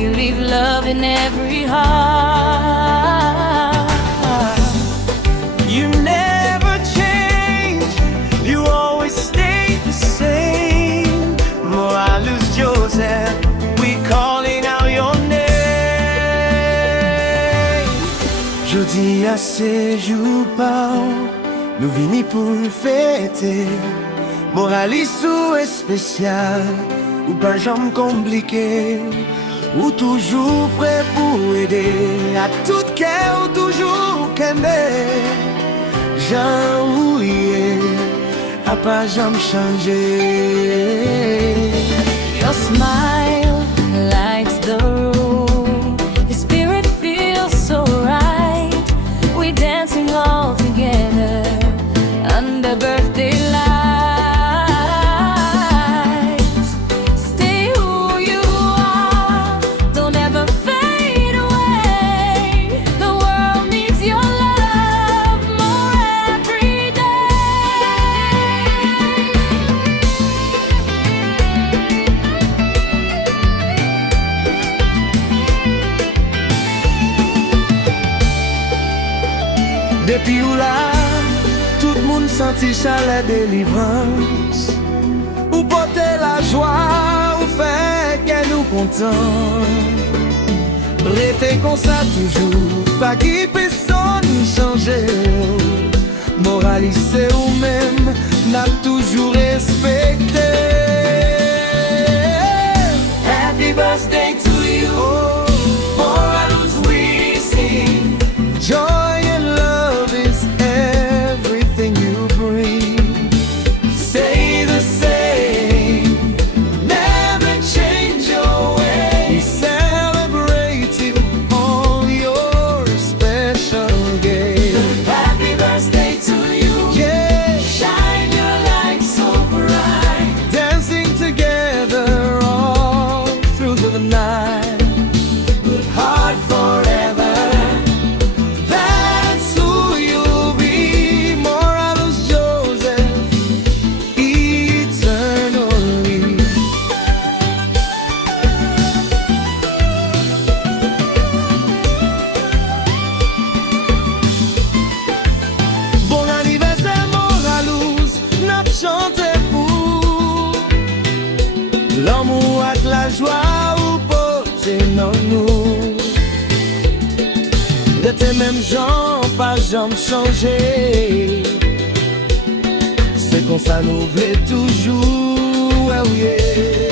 you leave love in every heart. You never change, you always stay the same. Moralus Joseph, we calling out your name. Jodi à ces jours nous vini pour nous fêter. Moralis ou est spécial, ou pas jamais compliqué, ou toujours prêt pour aider. À tout cœur, ou toujours qu'aimer. Jean oublié, à pas jamais changer. Your smile lights the room. Your spirit feels so right. We're dancing all together under birthday lights. Stay who you are. Don't ever fade away. The world needs your love more every day. Depuis ou là, tout le monde sentit chalet délivrance. Ou porter la joie, ou fait qu'elle nous content. Rester comme ça toujours, pas qui personne changer. Moraliser ou même, n'a toujours respecté. Happy birthday to you, Moralus we sing. Joy and love is everything you bring. Stay the same, never change your way. We celebrate you on your special day. Happy birthday to you, yeah. Shine your light so bright. Dancing together all through the night. Good heart forever. That's who you'll be, Moralus Joseph, eternally. Bon anniversaire Moralus, n'a chanté pour l'amour avec la joie ou porter non nous. De tes mêmes gens, pas jamais changé. C'est comme ça nous voulons toujours, ouais, yeah.